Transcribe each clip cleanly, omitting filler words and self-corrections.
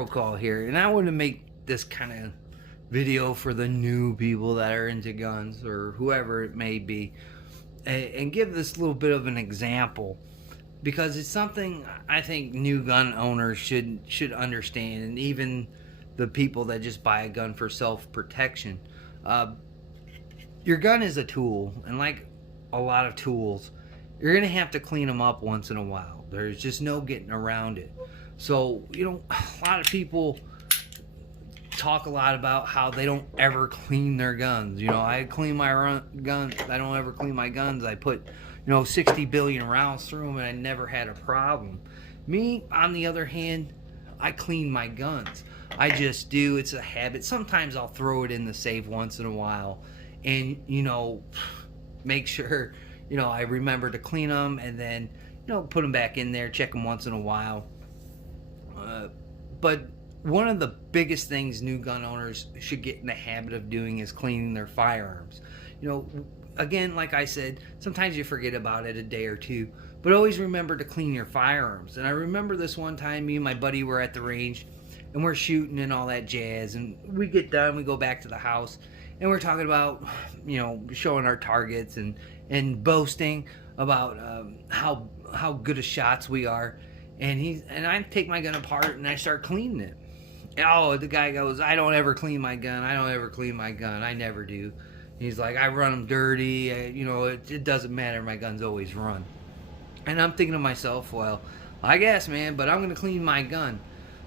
protocol here, and I want to make this kind of video for the new people that are into guns or whoever it may be, and give this little bit of an example, because it's something I think new gun owners should understand, and even the people that just buy a gun for self-protection. Your gun is a tool, and like a lot of tools, you're going to have to clean them up once in a while. There's just no getting around it. So, a lot of people talk a lot about how they don't ever clean their guns. I clean my guns. I don't ever clean my guns. I put, 60 billion rounds through them, and I never had a problem. Me, on the other hand, I clean my guns. I just do. It's a habit. Sometimes I'll throw it in the safe once in a while, and make sure I remember to clean them, and then put them back in there, check them once in a while. But one of the biggest things new gun owners should get in the habit of doing is cleaning their firearms. Again, like I said, sometimes you forget about it a day or two, but always remember to clean your firearms. And I remember this one time, me and my buddy were at the range, and we're shooting and all that jazz, and we get done, we go back to the house, and we're talking about, showing our targets and boasting about how good of shots we are. And I take my gun apart and I start cleaning it. Oh, the guy goes, I don't ever clean my gun. I don't ever clean my gun. I never do. He's like, I run them dirty. It doesn't matter. My guns always run. And I'm thinking to myself, well, I guess, man, but I'm going to clean my gun.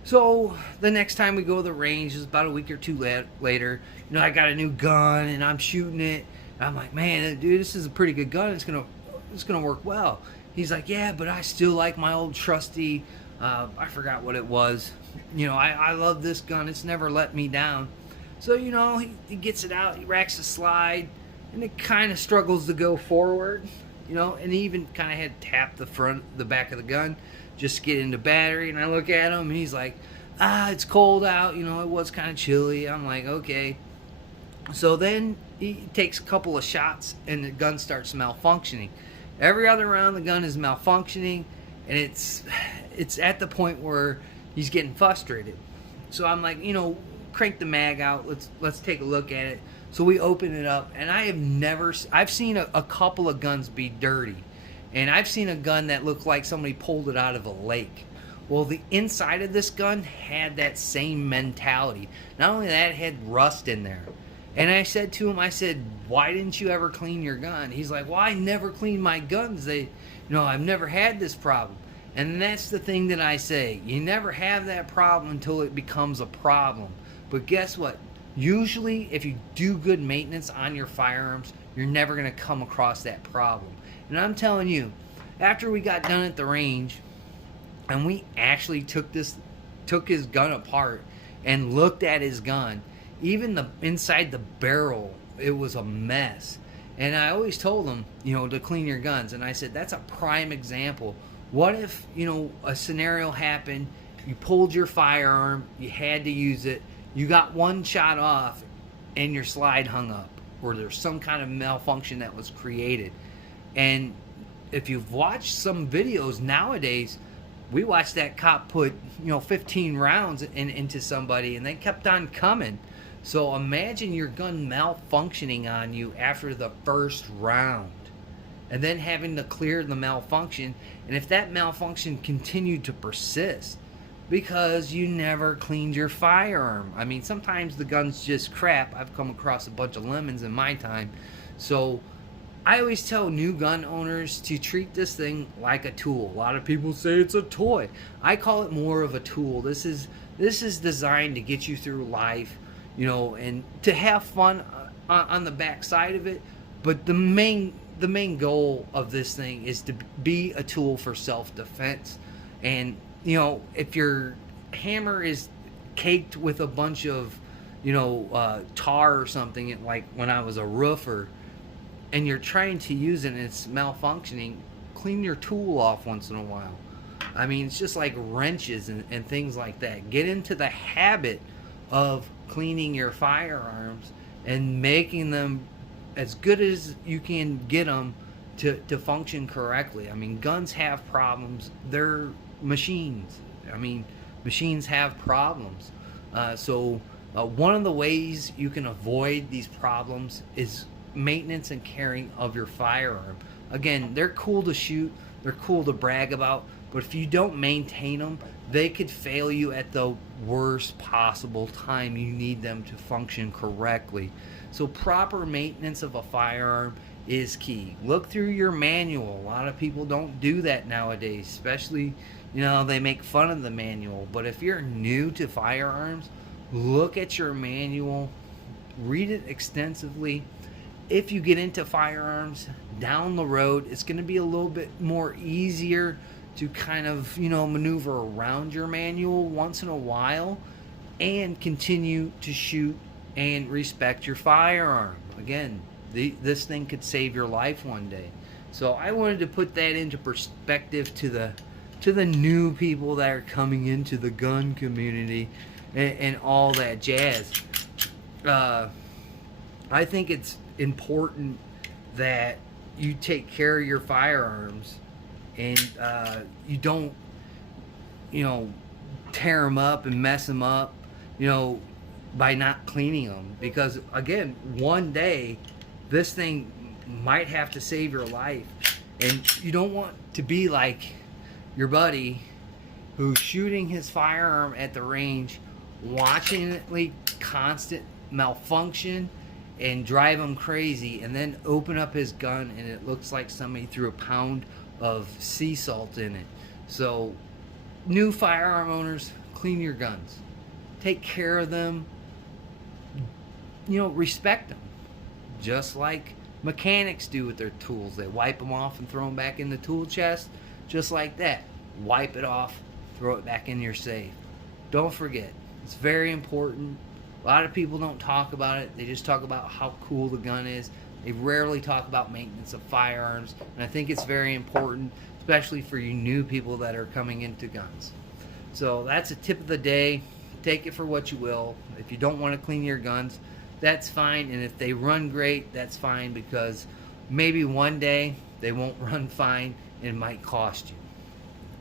So the next time we go to the range, is about a week or two later, I got a new gun and I'm shooting it. And I'm like, man, dude, this is a pretty good gun. It's gonna work well. He's like, yeah, but I still like my old trusty, I forgot what it was. I love this gun. It's never let me down. So, he gets it out, he racks the slide, and it kind of struggles to go forward, and he even kind of had tapped the back of the gun just to get into battery. And I look at him, and he's like, it's cold out, it was kind of chilly. I'm like, okay. So then he takes a couple of shots, and the gun starts malfunctioning. Every other round, the gun is malfunctioning, and it's at the point where he's getting frustrated. So I'm like, crank the mag out. Let's take a look at it. So we open it up, and I've seen a couple of guns be dirty, and I've seen a gun that looked like somebody pulled it out of a lake. Well, the inside of this gun had that same mentality. Not only that, it had rust in there. And I said to him, why didn't you ever clean your gun? He's like, well, I never clean my guns. I've never had this problem. And that's the thing that I say. You never have that problem until it becomes a problem. But guess what? Usually, if you do good maintenance on your firearms, you're never going to come across that problem. And I'm telling you, after we got done at the range, and we actually took his gun apart and looked at his gun, even the inside the barrel, it was a mess. And I always told him, to clean your guns. And I said, that's a prime example. What if, a scenario happened, you pulled your firearm, you had to use it, you got one shot off, and your slide hung up, or there's some kind of malfunction that was created. And if you've watched some videos nowadays, we watched that cop put, 15 rounds into somebody, and they kept on coming. So imagine your gun malfunctioning on you after the first round, and then having to clear the malfunction. And if that malfunction continued to persist because you never cleaned your firearm. I mean, sometimes the gun's just crap. I've come across a bunch of lemons in my time. So I always tell new gun owners to treat this thing like a tool. A lot of people say it's a toy. I call it more of a tool. This is designed to get you through life, and to have fun on the back side of it. But the main goal of this thing is to be a tool for self-defense. And if your hammer is caked with a bunch of tar or something, like when I was a roofer, and you're trying to use it and it's malfunctioning, clean your tool off once in a while. I mean, it's just like wrenches and things like that. Get into the habit of cleaning your firearms and making them as good as you can get them to function correctly. I mean, guns have problems. They're machines. I mean, Machines have problems. One of the ways you can avoid these problems is maintenance and caring of your firearm. Again, they're cool to shoot, they're cool to brag about, but if you don't maintain them, they could fail you at the worst possible time you need them to function correctly. So proper maintenance of a firearm is key. Look through your manual. A lot of people don't do that nowadays, especially, they make fun of the manual. But if you're new to firearms, look at your manual, read it extensively. If you get into firearms down the road, it's going to be a little bit more easier to kind of, maneuver around your manual once in a while and continue to shoot and respect your firearm. Again, this thing could save your life one day. So I wanted to put that into perspective to the new people that are coming into the gun community and all that jazz. I think it's important that you take care of your firearms and you don't, tear them up and mess them up, by not cleaning them. Because again, one day this thing might have to save your life, and you don't want to be like your buddy who's shooting his firearm at the range, watching it constant malfunction and drive him crazy, and then open up his gun and it looks like somebody threw a pound of sea salt in it. So new firearm owners, clean your guns, take care of them, respect them, just like mechanics do with their tools. They wipe them off and throw them back in the tool chest. Just like that, wipe it off, throw it back in your safe. Don't forget, it's very important. A lot of people don't talk about it. They just talk about how cool the gun is. They rarely talk about maintenance of firearms, and I think it's very important, especially for you new people that are coming into guns. So that's a tip of the day. Take it for what you will. If you don't want to clean your guns, that's fine, and if they run great, that's fine, because maybe one day they won't run fine and it might cost you.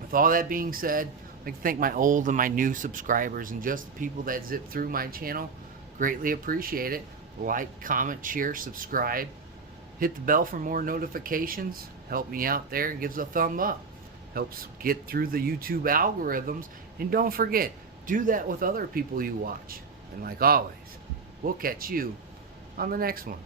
With all that being said, I'd like to thank my old and my new subscribers and just the people that zip through my channel. Greatly appreciate it. Like, comment, share, subscribe. Hit the bell for more notifications. Help me out there. Gives a thumb up. Helps get through the YouTube algorithms. And don't forget, do that with other people you watch. And like always, we'll catch you on the next one.